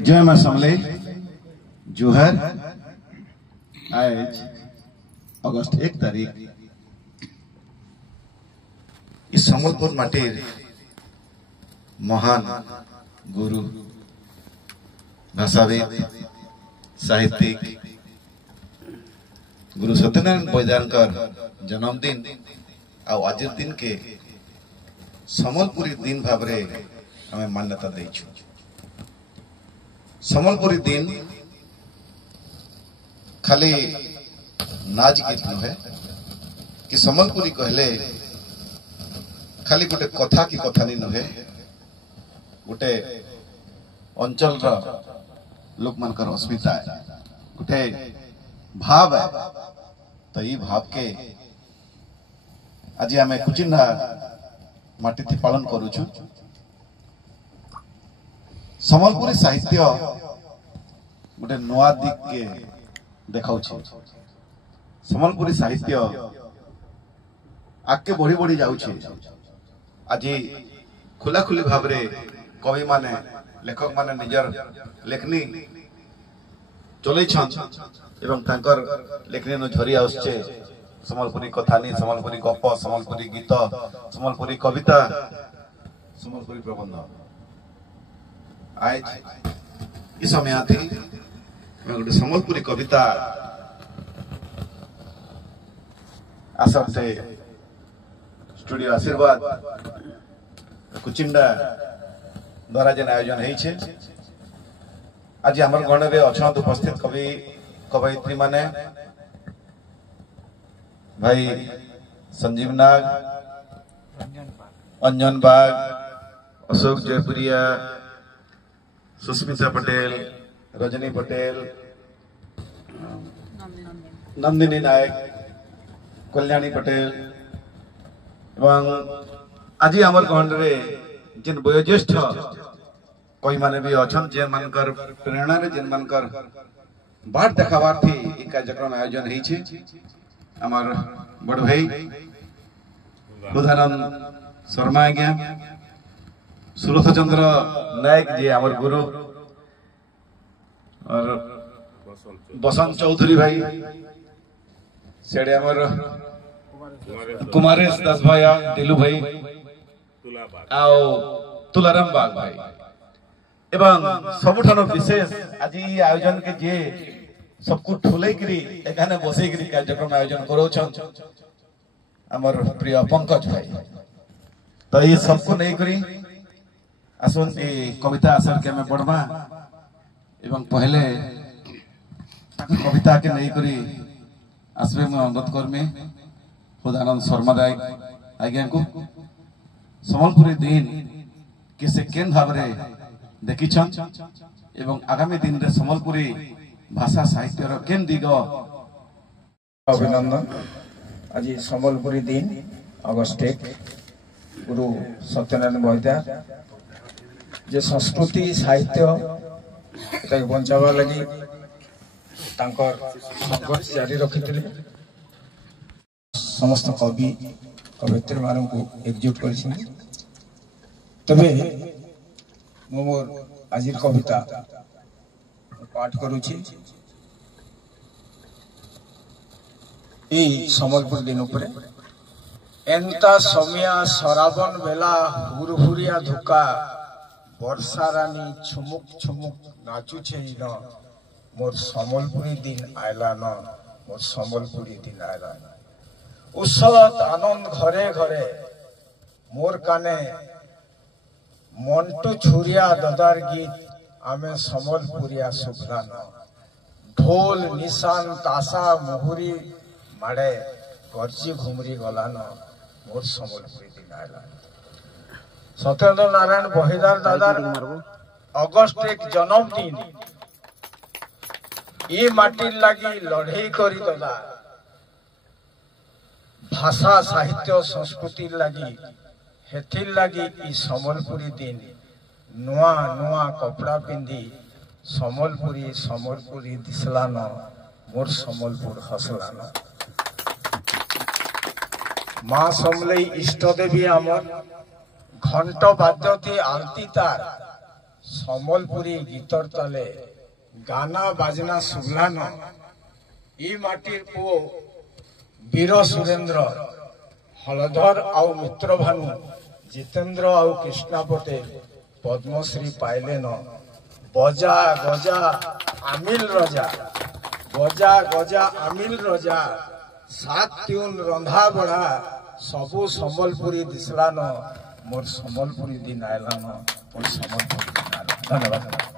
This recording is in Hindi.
जय मां समले जोहर आज अगस्त 1 तारीख इस सम्बलपुर माटीर महान गुरु भाषाविद साहित्यिक गुरु सत्यनारायण बैदानकर जन्मदिन आज दिन के सम्बलपुरी दिन भावरे हमें मान्यता देइछु। सम्बलपुरी दिन खाली नाच गीत नुहे कि सम्बलपुरी कहले खाली गोटे कथा की कथा नहीं नुहे गोटे अंचल लोक मनकर अस्मिता है गोटे भाव है। तो ये भाव के आज आम कुचिंडा माटी थी पालन करुचु। सम्बलपुरी साहित्य गोटे नुआ दिक के देखा सम्बलपुरी साहित्य आगे बढ़ी बढ़ी जाऊे। आज खुला खुली भाव रे कवि माने लेखक माने निजर लेखनी चलै एवं तांकर लेखनी नु झरी आउछे सम्बलपुरी कथानी सम्बलपुरी गप सम्बलपुरी गीत सम्बलपुरी कविता सम्बलपुरी प्रबंध आज इस समय आती गोटे सम्बलपुरी कविता आसते स्टूडियो आशीर्वाद कुचिंडा द्वारा जेन आयोजन है। आज आमर गण में अच्छा उपस्थित कवि कवयित्री माने भाई संजीव नाग अंजन बाग अशोक जयपुरिया सुस्मिता पटेल रजनी पटेल नंदिनी नायक कल्याणी पटेल एवं आज आमर गण रे जिन वयोज्येष्ठ कई माने भी अच्छा जेन मानकर प्रेरणा रे जेन मानकर बाट देखावार थी एक कार्यक्रम आयोजन है। आमर बड़ भाई बुधानंद शर्मा आज्ञा सुरथ चंद्र नायक जी आमर गुरु और बसंत चौधरी भाई सेडे आमर कुमारेश दास भाई दिलू भाई आओ तुलाराम बाग भाई एवं सबुठान विशेष आज आयोजन के जे सबको ठुले एखाने बसई कार्यक्रम आयोजन करोछन हमर प्रिय पंकज भाई। तो ये सबको नहीं करी आसन कविता आसर के हमें पढ़वा एवं पहले कविता के नहीं करी आसबे मैं अनुरोध करमी बुधानंद शर्मा राय आज्ञा को सम्बलपुरी दिन किसे केन भाव रे देखिछन एवं आगामी दिन रे सम्बलपुरी भाषा साहित्य रो केन दिग अभिनंदन। आज सम्बलपुरी दिन अगस्त 1 गुरु सत्यनारायण बैद्य जे संस्कृति साहित्य ताके बंचावा लगी तांकर संघर्ष जारी रखिथिले समस्त कवि कवित्री मानू को एकजुट करिछि। तबे मोर आजिर कविता पाठ करुछि। ए सम्बलपुर दिन उपरे एंता समिया सराबन बेला हुरहुरिया धुका वर्षा रानी छुमुक छुमुक नाचुछे न मोर सम्बलपुरी दिन आयला न मोर सम्बलपुरी दिन आयला न उसत आनंद घरे घरे मोर काने मंटू छुरिया ददार गीत आमे सम्बलपुरिया सुखला न ढोल निशान तासा मुहुरी माड़े गर्जी घुमरी गला न मोर सम्बलपुरी दिन आयला। सत्येंद्र नारायण बहिदार दादार अगस्त 1 जन्मदिन ये माटिर लगी लड़े करी दला भाषा साहित्य संस्कृति लगी हेथिर लगी ई सम्बलपुरी दिन नुआ नुआ कपड़ा पिंधी सम्बलपुरी सम्बलपुरी दिसला न मोर सम्बलपुर हसला न। माँ समलई इष्ट देवी आमर घंट बाद्यती आरती तार ସମ୍ବଲପୁରୀ ଗୀତର ତଲେ ଗାନା ବାଜନା ଶୁଭଲାନ ଇ ମାଟିର ପୁଅ ବୀର ସୁରେନ୍ଦ୍ର ହଳଧର ଆଉ ମିତ୍ରଭାନୁ ଜିତେନ୍ଦ୍ର ଆଉ କୃଷ୍ଣା ପଟେଲ ପଦ୍ମଶ୍ରୀ ପାଇଲେନ ବଜା ଗଜା ଆମିଲ ରଜା ବଜା ଗଜା ଆମିଲ ରଜା ସାତ ଟ୍ୟୁନ ରନ୍ଧା ବଢା ସବୁ ସମ୍ବଲପୁରୀ ଦିଶଲାନ मोर सम्बलपुरी दिन आयलान मोर सम्बलपुरी दिन आयलान। धन्यवाद।